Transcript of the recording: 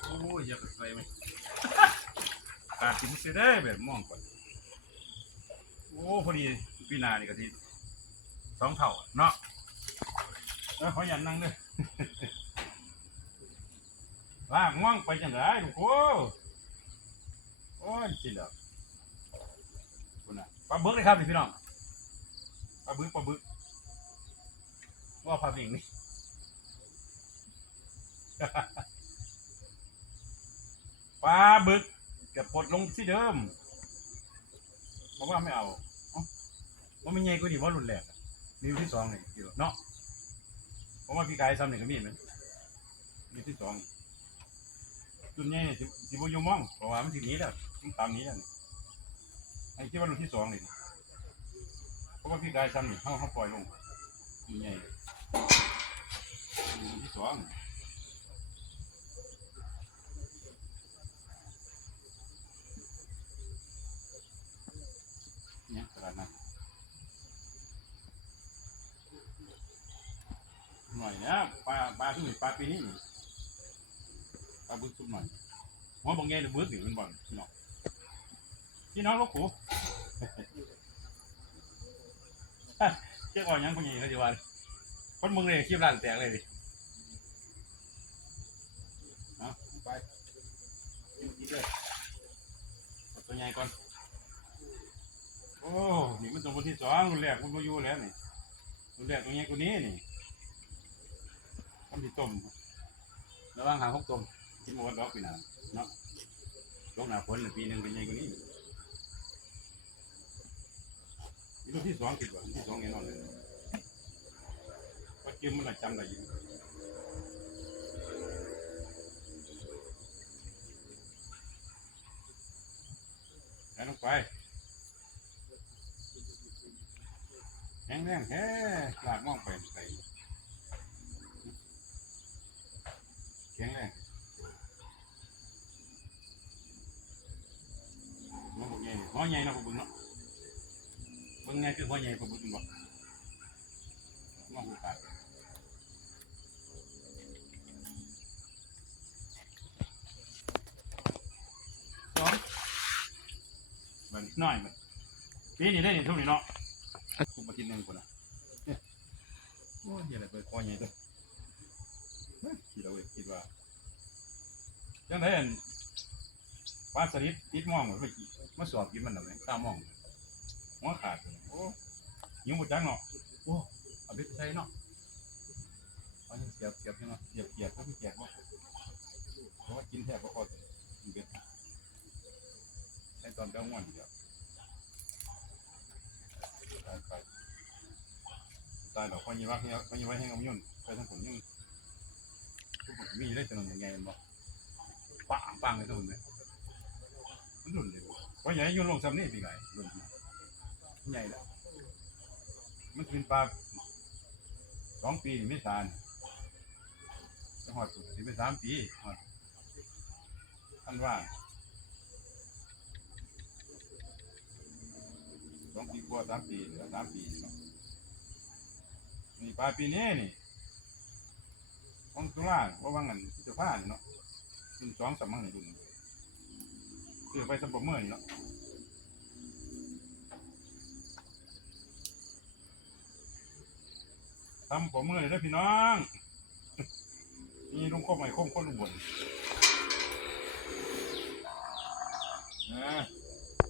โอ้ยอยากใส่ไหมการกินเสียได้แบบมองก่อนโอ้พอดีปีหนานี่ก็ที่สองเท่าเนาะเออขอยันนั่งด้วยลากม่วงไปจังไรลูกโอ้โอ้ยสิเหรอคุณน่ะปลาบึกเลยครับพี่น้องปลาบึกปลาบึกว่าปลาบิ่งนี่ ปลาบึกกับปลดลงที่เดิมบอกว่าไม่เอาเอ้าว่าไม่ใหญ่ก็ดีว่ารุนแรงอะนิ้วที่สองนี่อยู่เนาะเพราะว่าพี่กายซ้ำนี่ก็มีเหมือนนิ้วที่สองจุดนี่สิสิบอยู่มองเพราะว่ามันทีนี้แล้วมันตามนี้แล้วไอ้ที่ว่ารุ่นที่สองนี่เพราะว่าพี่กายซ้ำนี่เขาเขาปล่อยลงนี่ใหญ่รุ่นที่สอง เนี่ยตลาดนัดห น่อยนะปลาปลาที่ปลาปีนี้นี่ปลาบึกสุกหน่อยหัวบางแง่หรือบึกนี่มันบ่อนพี่น้องพี่น้องลูกหูเจ้าอ่อนยังพวกนี้เขาจะว่าคนมึงเลยคลิปร้านแตกเลยดิเอาไปกินเลยตัวใหญ่ก่อนโอ้นี่มันตัวคนที่สองรุ่นแรกมันมาอยู่แล้วนี่รุ่นแรกตรงนี้กูนี้นี่ ทำที่ต้มระวังหาพวกต้มกินหมดดอกปีหนาเนาะลงหนาฝนปีหนึ่งเป็นยังไงกูนี้นี่รุ่นที่สองติดว่ะรุ่นที่สองแน่นอนเลยว่าจิ้มมันน่ะจำได้อยู่แล้วลงไปแห้งแรงแท้งลากมองไปใส่แข็งแรงหัวบกใหญ่หัวใหญ่เนาะพวกบึงเนาะเบิ่งไงคือหัวใหญ่พวกบึงบ่มองหูตาสองมันน้อยมันปีนี้ได้นี่ทุกนี่เนาะกูมากินหนึ่งคนอะเนี่ยโอ้ยอะไรไปคอใหญ่ตัวเฮ้ย คิดเอาเว้ยคิดว่าจังไดอันปลาสลิดติดหมองเหมันไปกินมาสอบกินมันหน่อยตามมองหัวขาดโอ้ยิงหมดจังเนาะโอ้เอาไปใส่เนาะเอาเสียบเสียบยังเนาะเสียบเกียบเขาไม่แจกว่าเพราะว่ากินแทบก็พอแต่กินเบ็ดใส่ตอนกลางวันเดียวตายไปตายดอกพอยีว่าเขาพอยีว่าให้กำยุ่นไปทั้งผลยุ่งทุกค มีได้จนยังไงมันบอกปังปังเลยทุนเลยมันดุนเลยเพราะใหญ่ยุ่นลงซ้ำนี่ปีไก่ดุนใหญ่แล้วมันเป็นปลาสองปีไม่ทานจะหอดสุดสิไม่สามปีหอดท่านว่าสองปีกว่าสามปีเหลือสามปีนี่ปลาปีนี้นี่ ของตุลาว่าะว่างันพิจารณาเนาะเป็นสองสามมังนี่ดุนเสือไปสมบูรณ์เมื่อนี่เนาะทำผมเมื่อนี่ได้อพี่น้องนี่ลุงโคกใหม่โคกคนอุบลนะ